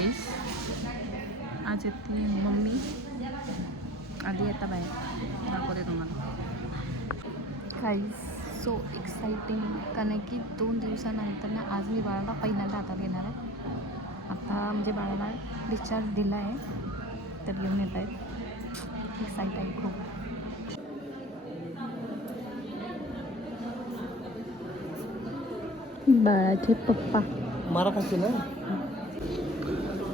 गाईस आज येते मम्मी आधी येता बाहेर दाखवते तुम्हाला गाईस. सो एक्साइटिंग कारण की 2 दिवसानंतर ना आज मी बाळाला पहिल्यांदा हातात घेणार आहे. आता म्हणजे बाळाला डिस्चार्ज दिला आहे तर घेऊन येत आहेत. एक्साइट आहे खूप. बाळाचे पप्पा मारा खाते ना.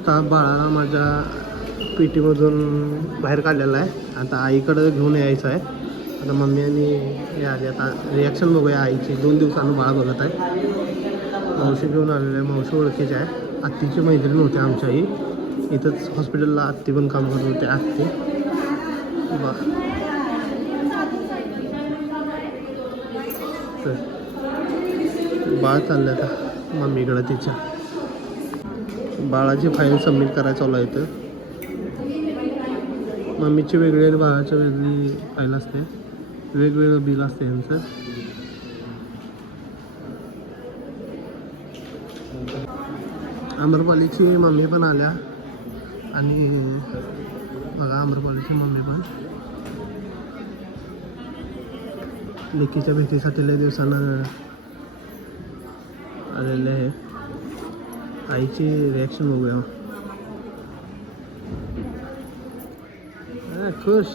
आता बाळाला माझ्या पेटीमधून बाहेर काढलेला आहे. आता आईकडं घेऊन यायचं आहे. आता मम्मी आणि हे आले. आता रिॲक्शन बघूया आईची. 2 दिवसानं बाळ बघत आहे. मावशी घेऊन आलेले आहे. मावशी ओळखीची आहे. आत्तीची मैत्रीण होती आमच्या आई. इथंच हॉस्पिटलला आत्ती पण काम करत होते. आत्ती बाळ चाललं आता मम्मीकडं तिच्या. बाळाची फाईल सबमिट करायला चालू आहे. इथं मम्मीची वेगळी आणि बाळाची वेगळी फाईल असते. वेगवेगळं बिल असते यांचं. आम्रपालीची मम्मी पण आल्या आणि बघा आम्रपालीची मम्मी पण लेकीच्या भेटीसाठी लय दिवसानं आलेले आहे. आईची रिॲक्शन बघूया. खुश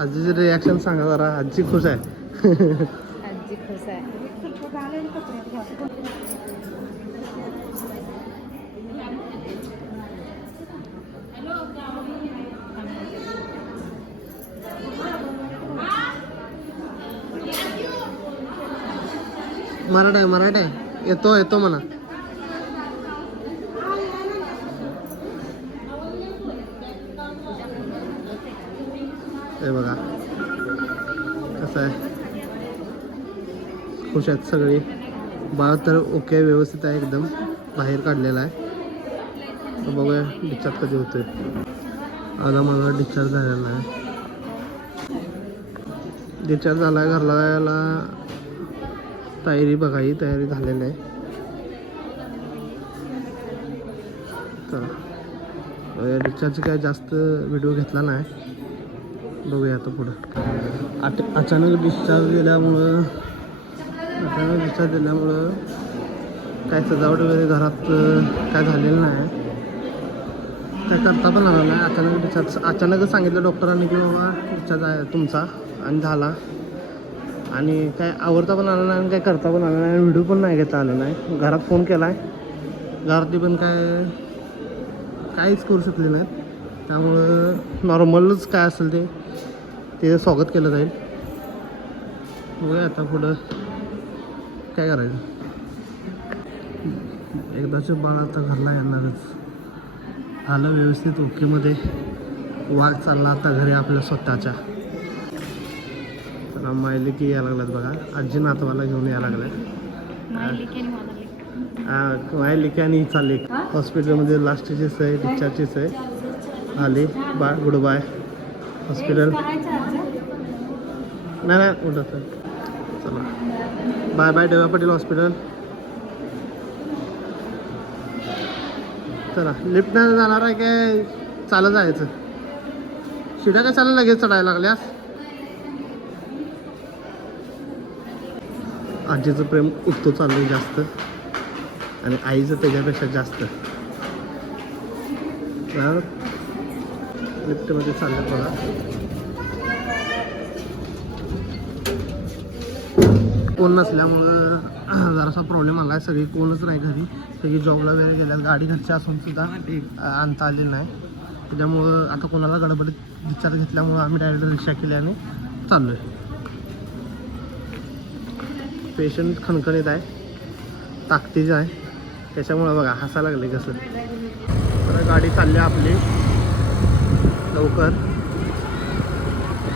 आजीचे रिॲक्शन सांगा जरा. आजी खुश आहे. आजी खुश आहे. मराठा आहे मराठा आहे. येतो येतो म्हणा. हे बघा कसं आहे. खुश आहेत सगळी. बाळ तर ओके व्यवस्थित आहे एकदम. बाहेर काढलेला आहे. तर बघूया डिस्चार्ज कधी होतोय. आता माझा डिस्चार्ज झालेला आहे. डिस्चार्ज झाला आहे. घरला यायला तयारी बघा. ही तयारी झालेली आहे. तर डिस्चार्जची काय जास्त व्हिडिओ घेतला नाही. बघूया आता पुढं. अचानक डिस्चार्ज दिल्यामुळं काय सजावट वगैरे घरात काय झालेलं नाही. काय करता पण आलं नाही. अचानक डिस्चार्ज अचानकच सांगितलं डॉक्टरांनी की बाबा डिस्चार्ज आहे तुमचा आणि झाला. आणि काय आवडता पण आलं नाही आणि काय करता पण आलं नाही. व्हिडिओ पण नाही घेता आलं नाही. घरात फोन केला आहे. घरातली पण काहीच करू शकले नाहीत. त्यामुळं नॉर्मलच काय असेल ते स्वागत केलं जाईल. बघूया आता पुढं काय करायचं. एकदाचे बाळ आता घरला येणारच. आलं व्यवस्थित ओकेमध्ये. वाघ चालला आता घरी आपल्या स्वतःच्या. तर मायलिकी यायला लागल्यात बघा. आजी नातवाला घेऊन यायला लागल्यात. मायलिकी आणि चालली हॉस्पिटलमध्ये. लास्टची सोय डिस्चार्जची सोय आली. Bye good bye hospital. नाही उठत. चला बाय बाय देवा पाटील हॉस्पिटल. चला लिफ्टनं जाणार आहे काय चालत जायचं. शिड्या काय चालत लगेच चढायला लागल्यास. आजीचं प्रेम उत्तो चालू आहे जास्त आणि आईचं त्याच्यापेक्षा जास्त. लिफ्टमध्ये चाललं बघा. कोण नसल्यामुळं जरासा प्रॉब्लेम आला आहे. सगळी कोणच नाही घरी. सगळी जॉबला वगैरे गेल्यात. गाडी घरची असून सुद्धा आणता आली नाही. त्याच्यामुळं आता कोणाला गडबडीत डिस्चार्ज घेतल्यामुळं आम्ही डायरेक्ट रिक्षा केली आणि चाललो आहे. पेशंट खणखणीत आहे. ताकदीचं आहे. त्याच्यामुळं बघा हसायला लागले कसं. तर गाडी चालली आपली लवकर.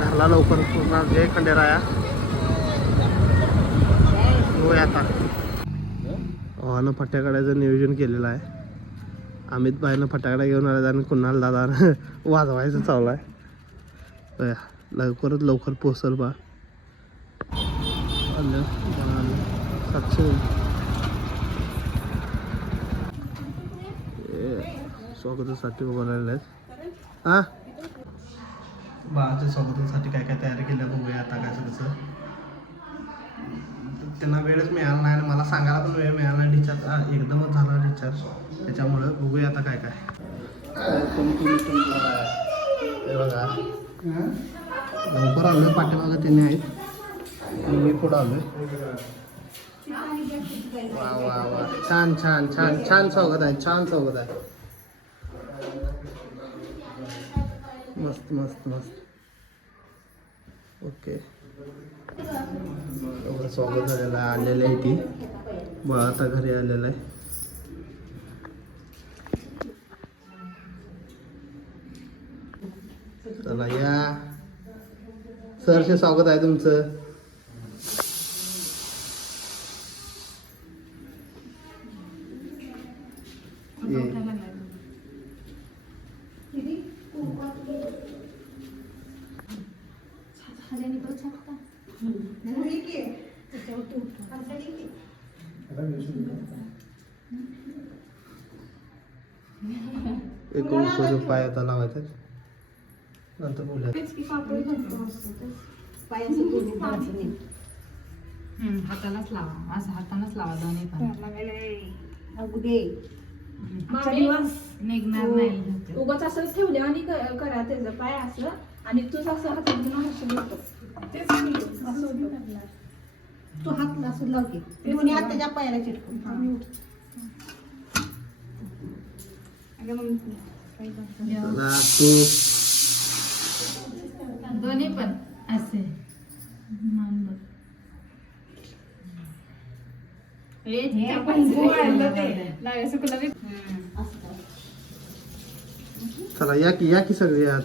घरला लवकर पूर्ण जय खंडेराया. होय आता न फटाकड्याचं नियोजन केलेलं आहे. अमित भाईनं फटाकडा घेऊन आला आणि कुणाल दादा वाजवायचं चालू आहे. लवकरात लवकर पोचल बा. आलं 700 स्वागतासाठी बोलायला आहेत. हां बाळाच्या स्वागतासाठी काय काय तयारी केल्या बघूया आता. कसं कसं त्यांना वेळच मिळाला नाही आणि मला सांगायला पण वेळ मिळाला नाही. डिस्चार्ज एकदमच झाला डिस्चार्ज, त्याच्यामुळं बघूया आता काय काय. हे बघा लवकर आलोय, पाठीमागं त्यांनी आहेत, मी पुढं आलोय. वा वा वा छान छान छान छान स्वागत आहे, छान स्वागत आहे. मस्त मस्त मस्त. ओके एवढं स्वागत झालेलं आहे. आलेलं आहे ती बाळा आता घरी आलेलं आहे. चला या सरचे स्वागत आहे तुमचं. एक पाय आता लावायचं नंतर बोलूया. हातालाच लावा, असं हातालाच लावा दोन्ही पण. निघणार नाही. उगाच असं ठेवले आणि करा त्याचं पाय असं आणि तूच असं हातात घेऊन असं घेतो. तेच असं करणार. तू हात असं लाव की. मी हात त्याच्या पायाला चिटकून. दोन्ही पण असे मान बघ. चला या की सगळे यात.